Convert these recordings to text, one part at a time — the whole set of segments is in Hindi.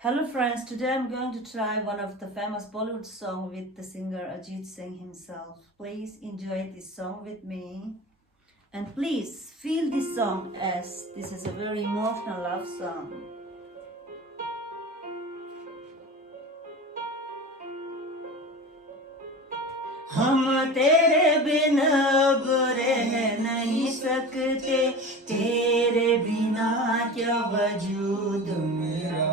Hello friends, today I'm going to try one of the famous Bollywood song with the singer Ajit Singh himself. Please enjoy this song with me. And please feel this song as this is a very emotional love song. हम तेरे बिन अब रह नहीं सकते, तेरे बिना क्या वजूद मेरा।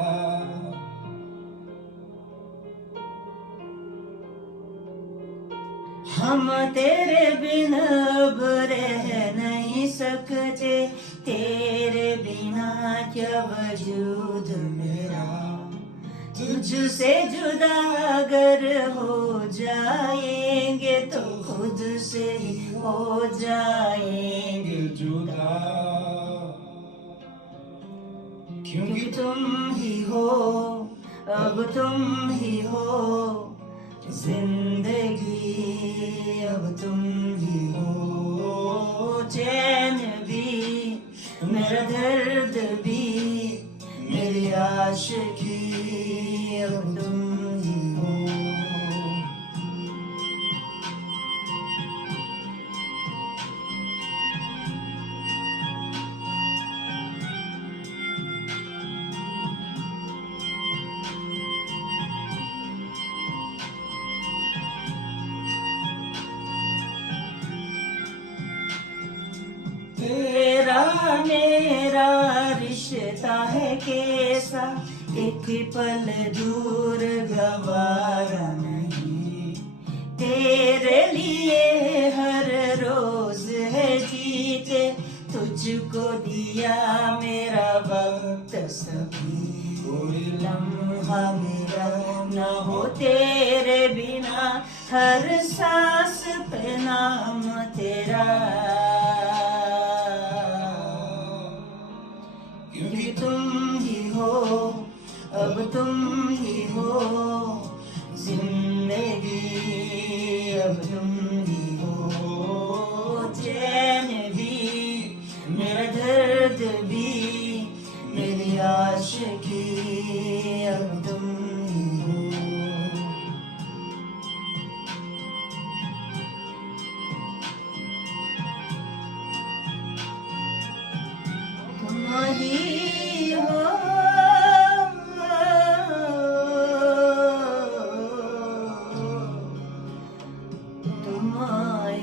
हम तेरे बिन अब रह नहीं सकते, तेरे बिना क्या वजूद मेरा। तुझसे जुदा अगर हो जाएंगे तो खुद से ही हो जाएंगे जुदा, क्योंकि तुम ही हो, अब तुम ही हो जिंदगी, अब तुम ही हो चैन भी, मेरा दर्द भी, मेरी आशिकी, अब तुम ही हो। तेरा मेरा रिश्ता है कैसा, एक पल दूर गवारा नहीं। तेरे लिए हर रोज है जीते, तुझको दिया मेरा वक्त सभी। कोई लम्हा मेरा न हो तेरे बिना, हर सांस पे नाम तेरा, क्योंकि तुम ही हो, अब तुम ही हो जिंदगी, अब तुम ही हो चैन भी, मेरा दर्द भी, मेरी आशिकी, अब तुम ही हो। तुम ही हो, तुम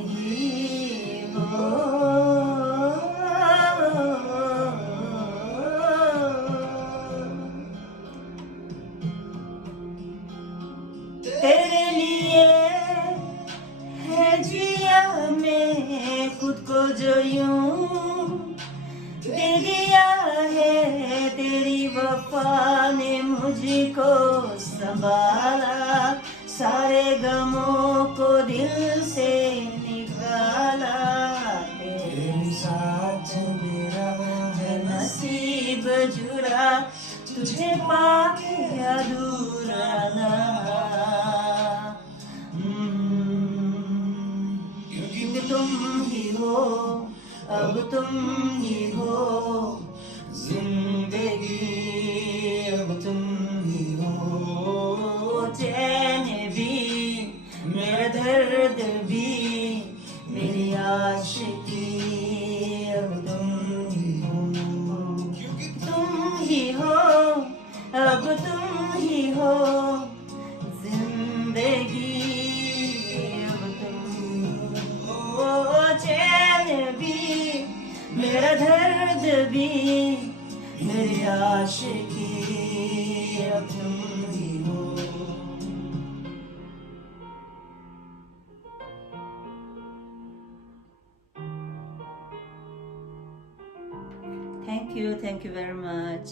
ही हो, तेरे लिए है जिया मैं खुद को जो यूं दे दिया है, तेरी वफा ने मुझको संभाला, सारे गमों को दिल से निकाला। तेरे साथ मेरा है नसीब जुड़ा, तुझे पाके अधूरा ना, क्योंकि तुम ही हो, अब तुम ही हो जिंदगी, अब तुम ही हो चैन भी, मेरा दर्द भी, मेरी आशिकी, अब तुम ही हो, क्योंकि तुम ही हो, अब तुम ही हो जिंदगी, अब तुम हो चैन भी, मेरा दर्द भी, मेरी आशिकी, अब तुम ही हो। Thank you very much.